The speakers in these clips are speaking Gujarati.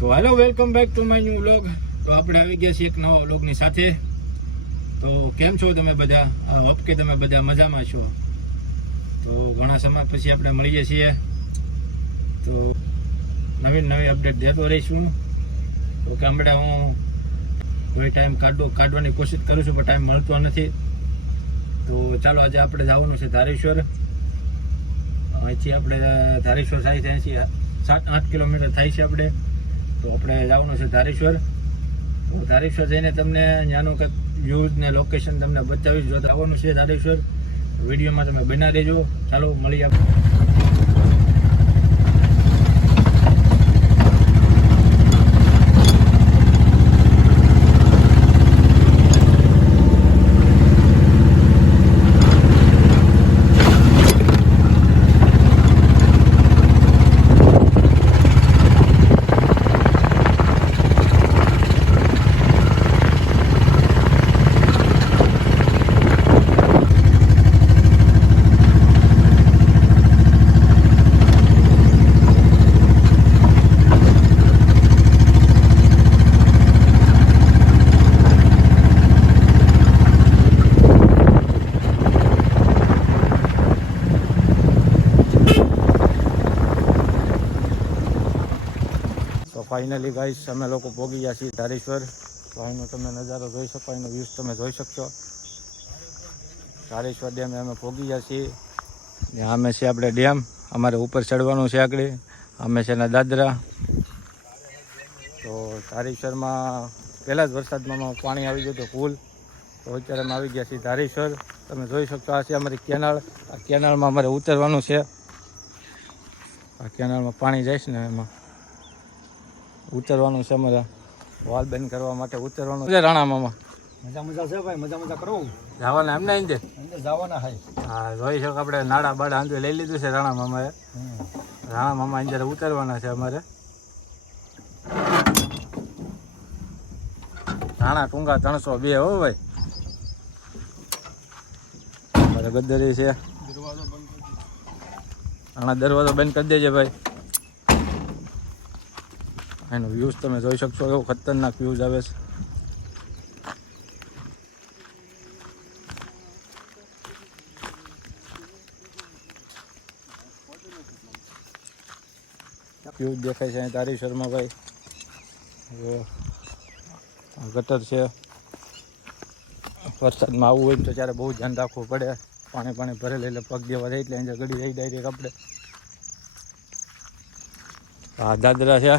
તો hello welcome back to my new vlog તો આપણે આવી ગયા છીએ એક નવા વ્લોગની સાથે. તો કેમ છો તમે બધા? હોપ કે તમે બધા મજામાં છો. તો ઘણા સમય પછી આપણે મળીએ છીએ. તો નવીન નવી અપડેટ દેતો રહીશું. તો કે હું કોઈ ટાઈમ કાઢવો કાઢવાની કોશિશ કરું છું, પણ ટાઈમ મળતો નથી. તો ચાલો, આજે આપણે જવાનું છે ધારેશ્વર. અહીંથી આપણે ધારેશ્વર થાય છે સાત, આઠ કિલોમીટર થાય છે આપણે. તો આપણે જવાનું છે ધારેશ્વર. તો ધારેશ્વર જઈને તમને ત્યાંનું કંઈક વ્યૂઝ ને લોકેશન તમને બતાવીશ. જો આવવાનું છે ધારેશ્વર વિડીયોમાં તમે બના દેજો ચાલો મળી આપણે. ફાઇનલી ગાઈસ અમે લોકો પહોંચી ગયા છીએ ધારેશ્વર. તો અહીંનો તમે નજારો જોઈ શકો, અહીંનો વ્યૂઝ તમે જોઈ શકશો. ધારેશ્વર ડેમે અમે પહોંચી ગયા છીએ. ને આમે છે આપણે ડેમ અમારે ઉપર ચડવાનું છે આગળ. અમે છે ને દાદરા. તો ધારેશ્વરમાં પહેલાં જ વરસાદમાં પાણી આવી ગયું હતું ફૂલ. તો અત્યારે અમે આવી ગયા છીએ ધારેશ્વર. તમે જોઈ શકશો, આ છે અમારી કેનાળ આ કેનાળમાં અમારે ઉતરવાનું છે. આ કેનાળમાં પાણી જાય છે ને એમાં. ઉતરવાનું છે અમારે. વાલ બેન કરવા માટે ઉતરવાનું. છે રાણા મામા. મજા મજા છે ભાઈ મજા મજા કરો. જવાના એમને અંદર અંદર જવાના હાય હા જોઈ શકો આપણે નાડા બાડા અંદર લઈ લીધું છે રાણા મામાએ. રાણા મામા અંદર ઉતરવાના છે અમારે. રાણા ટૂંકા ત્રણસો બે હો ભાઈ. અમારે ગદ્દરી છે. રાણા દરવાજો બંધ કરી દેજે ભાઈ. એનો વ્યૂઝ તમે જોઈ શકશો, એવો ખતરનાક વ્યૂઝ આવે છે. વ્યૂઝ દેખાય છે અહીં તારી ભાઈ હવે આ ગટર છે. વરસાદમાં આવવું હોય તો ત્યારે બહુ ધ્યાન રાખવું પડે. પાણી પાણી ભરેલું એટલે પગ દેવા જાય એટલે અહીંયા ગડી જાય ડાયરેક્ટ આપણે. આ દાદરા છે.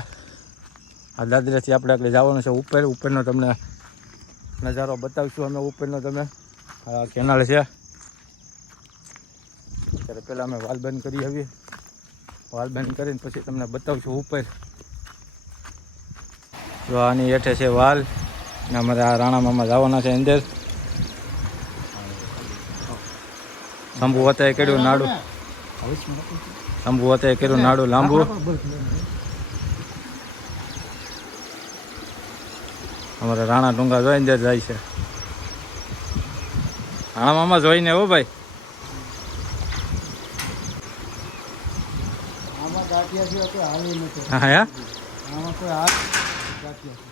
આ દાદરાથી આપણે આગળ જવાનું છે ઉપર. ઉપરનો તમને નજારો બતાવીશું અમે. ઉપરનો તમે, આ કેનાલ છે. ત્યારે પહેલાં અમે વાલ બંધ કરી આવીએ. વાલ બંધ કરીને પછી તમને બતાવશું ઉપર. જો આની હેઠે છે વાલ. ને અમારે આ રાણા મામા જવાના છે અંદર. શંભુ હતા કર્યું નાડું. શંભુ હતા કર્યું નાડું લાંબુ. અમારે રાણા ડુંગા જોઈને અંદર જાય છે. રાણા મામા જોઈને હો ભાઈ.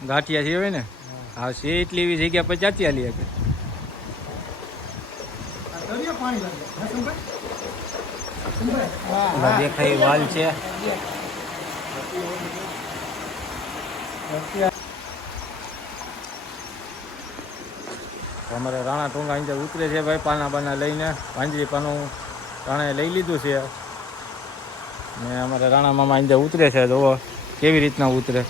ગાંઠિયા છે હોય ને? હા. એટલી એવી જગ્યા પર ચાતી આલી શકે દેખાય વાલ છે. અમારે રાણા ટૂંગા અંદર ઉતરે છે ભાઈ, પાના બાના લઈને. વાંજરી પાનું રાણાએ લઈ લીધું છે. ને અમારે રાણા મામા અંદર ઉતરે છે, જોવો, કેવી રીતના ઉતરે.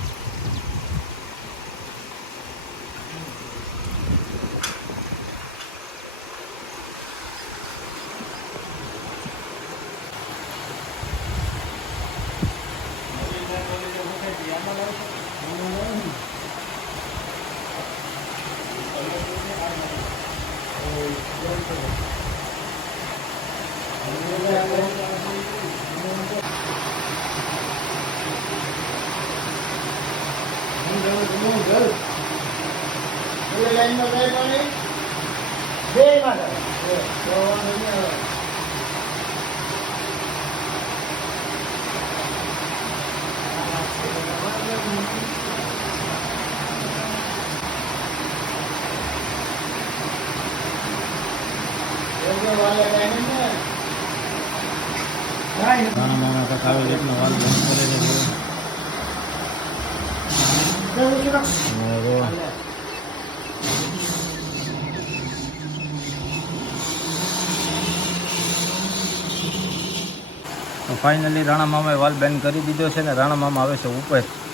तो फाइनली राणा मामा वाल बैन कर दीदो है राणा मामा आए से उपर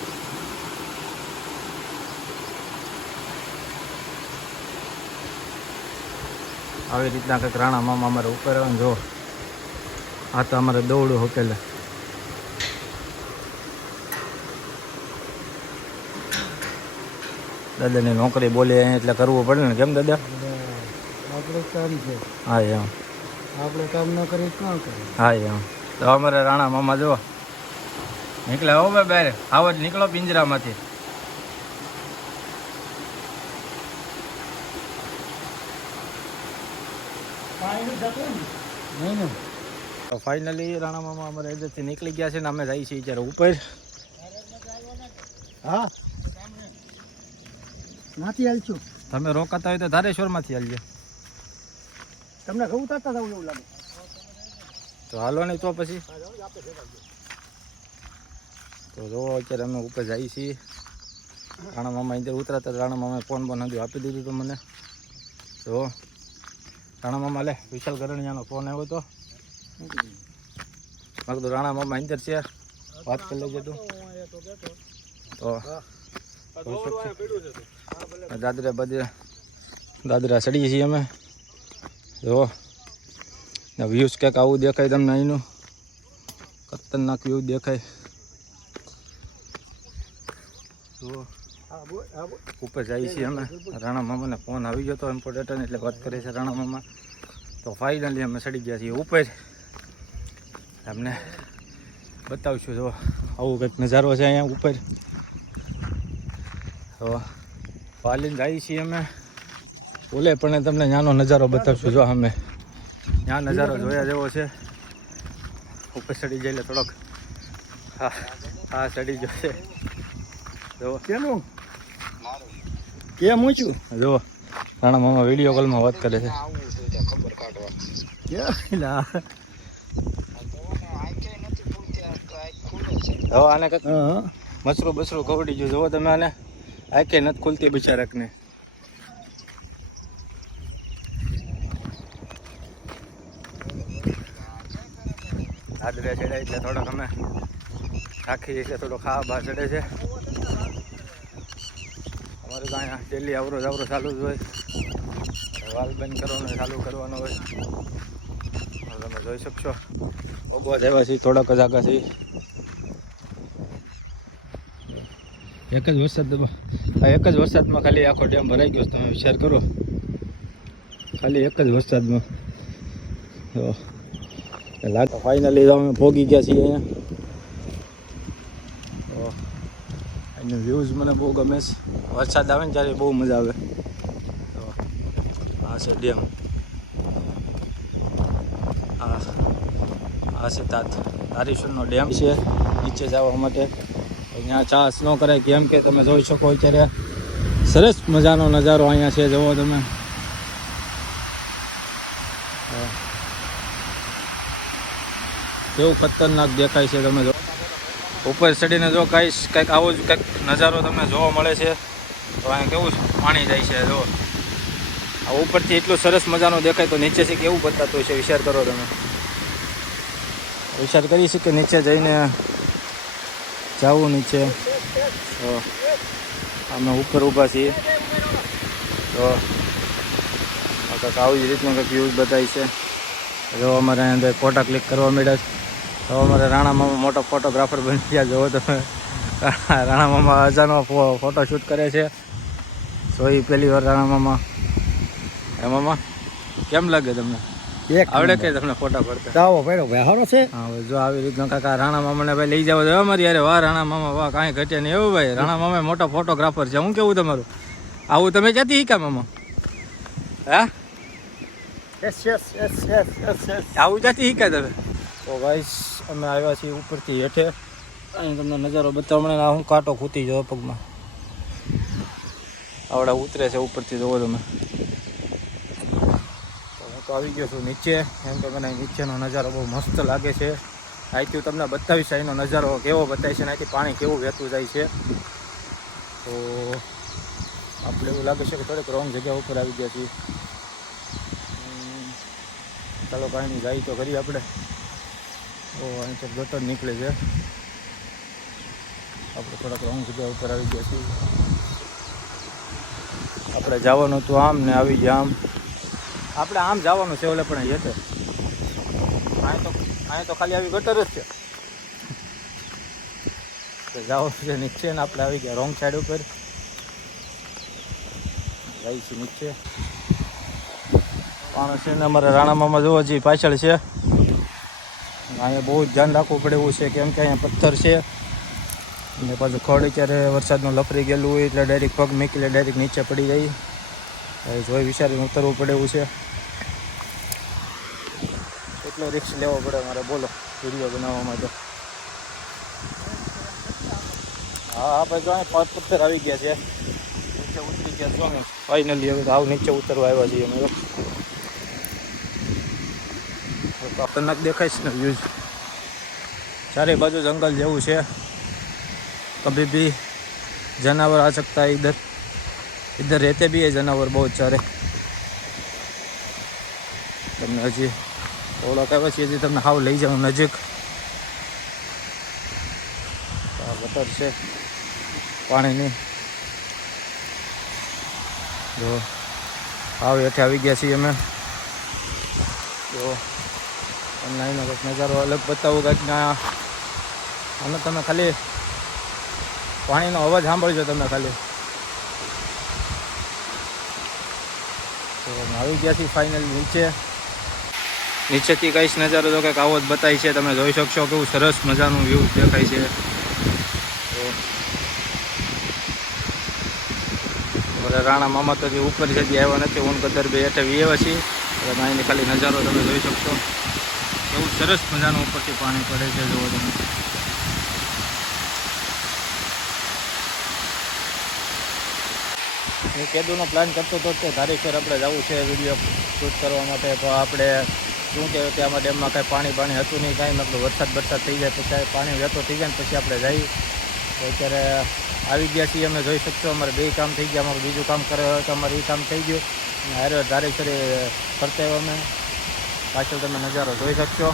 આવી રીતના કંઈક રાણા મામા અમારે ઉપર આવે જો. આ તો અમારે દોડું હોકેલે દાદાની નોકરી બોલી એટલે કરવું પડે ને. કેમ દાદા? આપણું કામ છે. હા એમ. આપણે કામ ન કરીએ હા એમ. તો અમારે રાણા મામા જો. નીકળ્યા હો ભાઈ બહાર. આવો જ નીકળો પિંજરામાંથી પાણી જતું નહીં ને તો ફાઇનલી રાણા મામા અમારે અહીંયાથી નીકળી ગયા છે ને અમે જઈએ છીએ જ્યારે ઉપર. હા? નાથી હાલશું તમે રોકાતા હોય તો ધારેશ્વરમાંથી આવજો તમને ઘઉં ઉતારતા થવું એવું લાગે. તો હાલો નહીં તો પછી. તો જો અત્યારે અમે ઉપર જઈએ છીએ. રાણા મામા અંદર ઉતરાતા રાણા મામાએ ફોન બોન હજુ આપી દીધું તો મને. તો રાણા મામા લે, વિશાલ ગરણિયાનો ફોન આવ્યો હતો મેં કીધું રાણા મામા અંદર છે. વાત કરી લેજે તું. તો, દાદરા બધે, દાદરા ચડીએ છીએ અમે. જો વ્યૂઝ ક્યાંક આવું દેખાય તમને અહીંનું? ખતરનાક વ્યૂ દેખાય. જુઓ ઉપર જઈએ છીએ અમે. રાણા મામાને ફોન આવી ગયો હતો ઇમ્પોર્ટન્ટ એટલે વાત કરે છે રાણા મામા. તો ફાઇનલી અમે ચડી ગયા છીએ ઉપર. તમને બતાવશું જો આવું કંઈક નજારો છે અહીંયા ઉપર. તો વાલીને જઈએ છીએ અમે. બોલે, પણ તમને ત્યાંનો નજારો બતાવશું જો અમે. ત્યાં નજારો જોયા જેવો છે. ઉપર ચડી જાય એટલે થોડોક. હા હા ચડી છે. જો કેનું? કેમ ઊંચું? જો રાણા મામા વીડિયો કોલમાં વાત કરે છે. હવે આને મસરું બસરું કવડી જો જોવો તમે આને. આંખે નથી ખુલતી બિચારકને. આદરે ચડાય એટલે થોડોક અમે રાખી એટલે થોડો ખાવા બહાર ચડે છે. અમારે તો અહીંયા ડેલી આવરો જાવરો ચાલુ જ હોય. વાલ બંધ કરવાનો, ચાલુ કરવાનો હોય. તમે જોઈ શકશો. ઓગવા થયા છીએ, થોડાક જ આગા એક જ વરસાદમાં એક જ વરસાદમાં ખાલી આખો ડેમ ભરાઈ ગયો તમે વિચાર કરો. ખાલી એક જ વરસાદમાં. તો લાગે. ફાઇનલી અમે ભોગી ગયા છીએ અહીંયા તો એનું વ્યૂઝ મને બહુ ગમે છે. વરસાદ આવે ને ત્યારે બહુ મજા આવે. તો આ છે, ડેમ. આ આ છે, તાત. તારીશ્વરનો ડેમ છે, નીચે જવા માટે. અહીંયા ચાસ ન કરે કેમ કે તમે જોઈ શકો અત્યારે સરસ મજાનો નજારો અહીંયા છે, જુઓ તમે. કેવું ખતરનાક દેખાય છે, તમે જો. ઉપર ચડીને જો કાંઈ, કંઈક આવો જ કંઈક નજારો તમને જોવા મળે છે. તો અહીંયા કેવું છે? પાણી જાય છે જો આ ઉપરથી એટલું સરસ મજાનો દેખાય તો નીચેથી કેવું બતાતું હોય છે વિચાર કરો તમે. વિચાર કરી છે કે નીચે જઈને જાવું નીચે. તો અમે ઉપર ઊભા છીએ. તો કંઈક આવી રીતનું કંઈક વ્યૂઝ બતાવી છે. જો અમારે અંદર ફોટા ક્લિક કરવા માંડ્યા છે. તો અમારે રાણા મામા મોટો ફોટોગ્રાફર બની ગયા જોવો તમે. રાણા મામા અજાનો ફોટો શૂટ કરે છે. તો એ પહેલી વાર રાણા મામા. એ મામા કેમ લાગે તમને? એક આવડે કે તમને ફોટા પડતા? દાવો પડ્યો ભાઈ હારો છે? હા હવે જો આવી રીતના કાકા રાણા મામાને ભાઈ લઈ જાવ તો અમારી યારે વાહ રાણા મામા વાહ કાંઈ ઘટે નહીં. એવું ભાઈ રાણા મામા મોટો ફોટોગ્રાફર છે. હું કેવું તમારું? આવું તમે ક્યાંથી શીખા મામા? હા? આવું ક્યાંથી શીખા તમે? તો ભાઈ અમે આવ્યા છીએ ઉપરથી હેઠે. અહીં તમને નજારો બતાવવા મળે હું કાંટો ખૂતી જાઉં પગમાં. આવડા ઉતરે છે ઉપરથી જોવો તમે. તો હું તો આવી ગયો છું નીચે. એમ કે મને નીચેનો નજારો બહુ મસ્ત લાગે છે. અહીંથી તમને બતાવીશ અહીંનો નજારો કેવો બતાવી છે અહીંથી પાણી કેવું વહેતું જાય છે. તો આપણે એવું લાગે છે કે થોડીક રોંગ જગ્યા ઉપર આવી ગયા છીએ. ચાલો કાંઈ નહીં જાય તો કરીએ આપણે. તો અહીં તો ગટર નીકળે છે. આપણે થોડાક રોંગ જગ્યા ઉપર આવી ગયા છીએ. આપણે જવાનું હતું આમ ને આવી ગયા આમ. આપણે આમ જવાનું છે ઓલે પણ હેઠે અહીં તો અહીંયા તો ખાલી આવી ગટર જ છે. જવાનું છે નીચે ને આપણે આવી ગયા રોંગ સાઈડ ઉપર. જાય છે નીચે. પાણી છે ને અમારે રાણામામાં જોવા જઈએ પાછળ છે. અહીંયા બહુ જ ધ્યાન રાખવું પડે એવું છે કેમ કે અહીંયા પથ્થર છે. અને પાછું ખડ અત્યારે વરસાદનું લફરી ગયેલું હોય એટલે ડાયરેક્ટ પગ મૂકીને ડાયરેક્ટ નીચે પડી જાય. હવે જોઈ વિચારીને ઉતરવું પડે એવું છે. એટલો રિક્સ લેવો પડે મારે, બોલો વીડિયો બનાવવામાં તો હા હા, ભાઈ, જો પથ્થર આવી ગયા છે. નીચે ઉતરી ગયા છો ને ફાઇનલી હવે આવ નીચે ઉતરવા આવ્યા છીએ અમે. ખતરનાક દેખાય છે ને વ્યૂઝ ચારે બાજુ જંગલ જેવું છે. कभी भी जानवर आ सकता है इधर इधर रहते भी है जानवर बहुत सारे તમને હજી થોડોક આવે છે હજી તમને હાવ લઈ જાઉં નજીક આ ગટર છે પાણીની જો હાવ હેઠે આવી ગયા છીએ અમે જો તમને અહીંનો કંઈક નજારો અલગ બતાવું કંઈક ના અને તમે ખાલી પાણીનો અવાજ સાંભળજો તમે ખાલી. તો આવી ગયા છીએ ફાઇનલ નીચે. નીચેથી કઈશ નજારો તો કંઈક આવો જ બતાય છે. તમે જોઈ શકશો કેવું સરસ મજાનું વ્યૂ દેખાય છે. રાણા મામા તો જે ઉપર જતી આવ્યા નથી. ઊન કદર બે હેઠે એવા છીએ. એટલે અહીંની ખાલી નજારો તમે જોઈ શકશો. એવું સરસ મજાનું ઉપરથી પાણી પડે છે, જોવો તમે. હું કેદુનો પ્લાન કરતો હતો કે ધારેશ્વર આપણે જવું છે વીડિયો શૂટ કરવા માટે. તો આપણે શું કે ત્યાંમાં ડેમમાં કાંઈ પાણી પાણી હતું નહીં, કાંઈ મતલબ વરસાદ વરસાદ થઈ જાય પછી પાણી વહેતો થઈ જાય ને પછી આપણે જઈએ તો અત્યારે આવી ગયા છીએ અમે, જોઈ શકશો, અમારે બે કામ થઈ ગયા, અમારું બીજું કામ કરે તો અમારે એ કામ થઈ ગયું. અને હારે ધારેશ્વરે ફરતા અમે. પાછળ તમે નજારો જોઈ શકશો.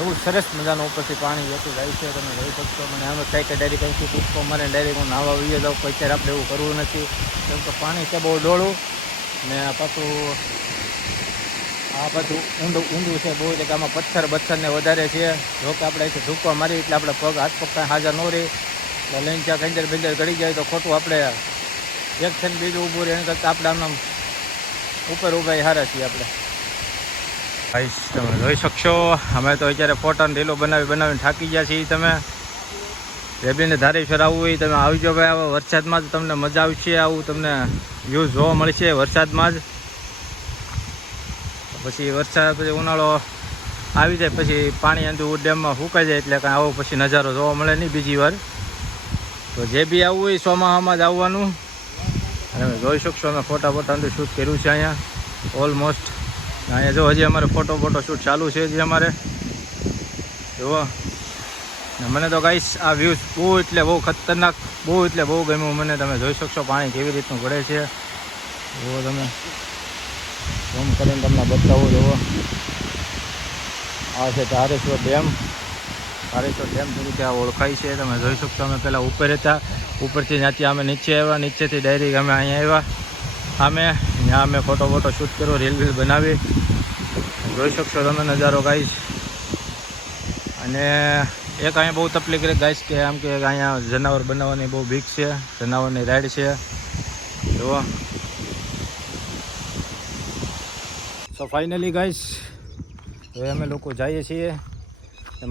એવું સરસ મજાનું ઉપરથી પાણી જતું જાય છે, તમે જોઈ શકશો. મને અમે થાય કે ડાયરેક્ટ અહીંથી કૂદકો મારે ડાયરેક્ટ હું નાહવા વીએ જાઉં, કોઈ અત્યારે આપણે એવું કરવું નથી. કેમ કે પાણી છે બહુ ડોળું ને પાછું આ પાછું ઊંડું ઊંડું છે બહુ એટલે આમાં પથ્થર બથ્થરને વધારે છે. જો કે આપણે અહીંથી ધૂકવા મારી એટલે આપણે પગ હાથ પગ કાંઈ હાજર ન રહે. એટલે લઈને ત્યાં કંજર બેન્જર ગળી જાય તો ખોટું આપણે એક છે ને બીજું ઊભું રહે એના કરતાં આપણે આમ ઉપર ઊભા હારા છીએ આપણે. ભાઈ તમે જોઈ શકશો. અમે તો અત્યારે ફોટા ઢીલો બનાવી બનાવીને થાકી ગયા છીએ તમે. રેબીને ધારેશ્વર આવવું હોય તમે આવી જાઓ ભાઈ હવે વરસાદમાં જ તમને મજા આવશે, આવું તમને વ્યૂઝ જોવા મળશે વરસાદમાં જ. પછી વરસાદ પછી ઉનાળો આવી જાય, પછી પાણી અંદર ડેમમાં ફૂંકાઈ જાય એટલે કાંઈ આવો પછી નજારો જોવા મળે નહીં બીજી વાર. તો જે બી આવવું હોય ચોમાહામાં જ આવવાનું. અને જોઈ શકશો, અમે ફોટા ફોટા અંદર શૂટ કર્યું છે અહીંયા. ઓલમોસ્ટ અહીંયા જો હજી અમારે ફોટો ફોટો શૂટ ચાલુ છે જે અમારે. જુઓ. મને તો ગાઈશ આ વ્યૂઝ બહુ એટલે બહુ ખતરનાક, બહુ એટલે બહુ ગમ્યું. મને તમે જોઈ શકશો પાણી કેવી રીતનું પડે છે. જુઓ તમે. ઝૂમ કરીને તમને બતાવું, જુઓ. આ છે ધારેશ્વર ડેમ. ધારેશ્વર ડેમ તરીકે આ ઓળખાય છે. તમે જોઈ શકશો અમે પહેલાં ઉપર હતા. ઉપરથી ત્યાંથી અમે નીચે આવ્યા. નીચેથી ડાયરેક્ટ અમે અહીંયા આવ્યા. અમે ત્યાં અમે ફોટો ફોટો શૂટ કર્યો રીલ વીલ બનાવી. જોઈ શકશો તમે નજારો ગાઈશ અને એક અહીંયા બહુ તકલીફ રહે ગાઈશ કે આમ કે અહીંયા જનાવર બનાવવાની બહુ બીક છે, જનાવરની રાઈડ છે. જુઓ. સો ફાઇનલી ગાઈશ હવે અમે લોકો જઈએ છીએ.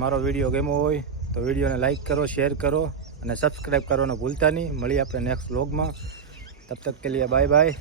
મારો વીડિયો ગમ્યો હોય, તો વિડીયોને લાઇક કરો શેર કરો, અને સબસ્ક્રાઈબ કરવાનું ભૂલતા નહીં. મળીએ આપણે નેક્સ્ટ વ્લોગમાં તબ તક કે લીએ બાય બાય